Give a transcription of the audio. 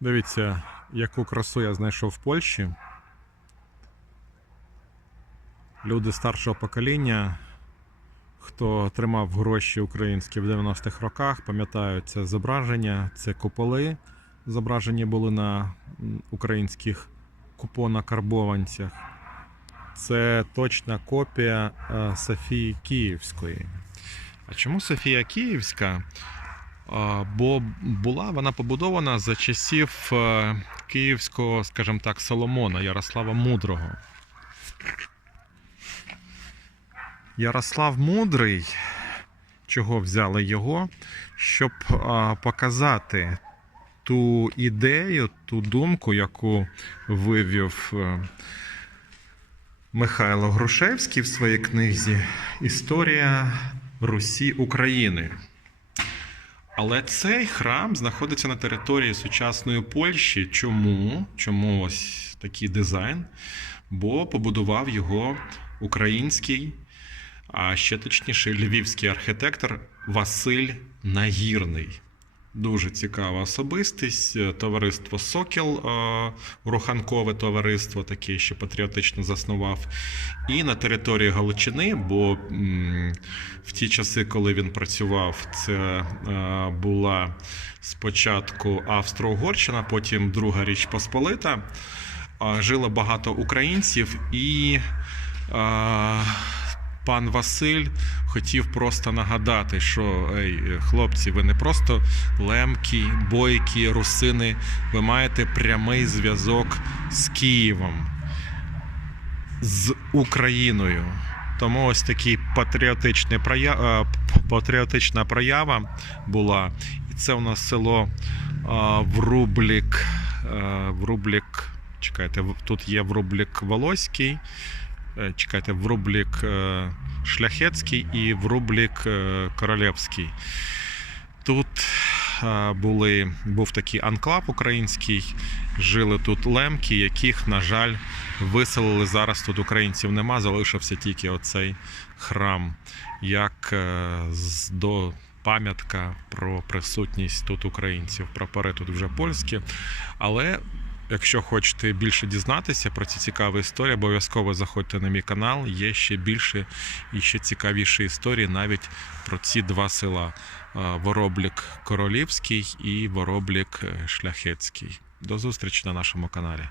Дивіться, яку красу я знайшов в Польщі. Люди старшого покоління, хто тримав гроші українські в 90-х роках, пам'ятають це зображення, це куполи. Зображені були на українських купонах-карбованцях. Це точна копія е, Софії Київської. А чому Софія Київська? Бо була вона побудована за часів е, київського, скажімо так, Соломона Ярослава Мудрого. Ярослав Мудрий, чого взяли його, щоб показати ту ідею, ту думку, яку вивів е, Михайло Грушевський в своїй книзі Історія Русі України. Але цей храм знаходиться на території сучасної Польщі. Чому? Чому ось такий дизайн? Бо побудував його український, а ще точніше, львівський архітектор Василь Нагірний. Дуже цікава особистість. Е, Товариство Сокіл, е, руханкове товариство, таке, що патріотично заснував. І на території Галичини, бо в ті часи, коли він працював, це е, була спочатку Австро-Угорщина, потім Друга Річ Посполита. Жило багато українців і. Пан Василь хотів просто нагадати, що ей, хлопці, ви не просто лемкі, бойкі, русини, ви маєте прямий зв'язок з Києвом, з Україною. Тому ось такий патріотичний проява, е, патріотична проява була. І це у нас село а, Врублік. е, Врублік. Чекайте, в- тут є Врублік Волоський. Е, Чекайте, Врублік е, Шляхетський і Врублік е, Королевський. Тут були, був такий анклав український, жили тут лемки, яких, на жаль, виселили. Зараз тут українців нема, залишився тільки оцей храм, як до пам'ятка про присутність тут українців. Прапори тут вже польські. Але Якщо хочете більше дізнатися про ці цікаві історії, обов'язково заходьте на мій канал. Є ще більше і ще цікавіші історії навіть про ці два села: Вороблік Королівський і Вороблік е, Шляхетський. До зустрічі на нашому каналі.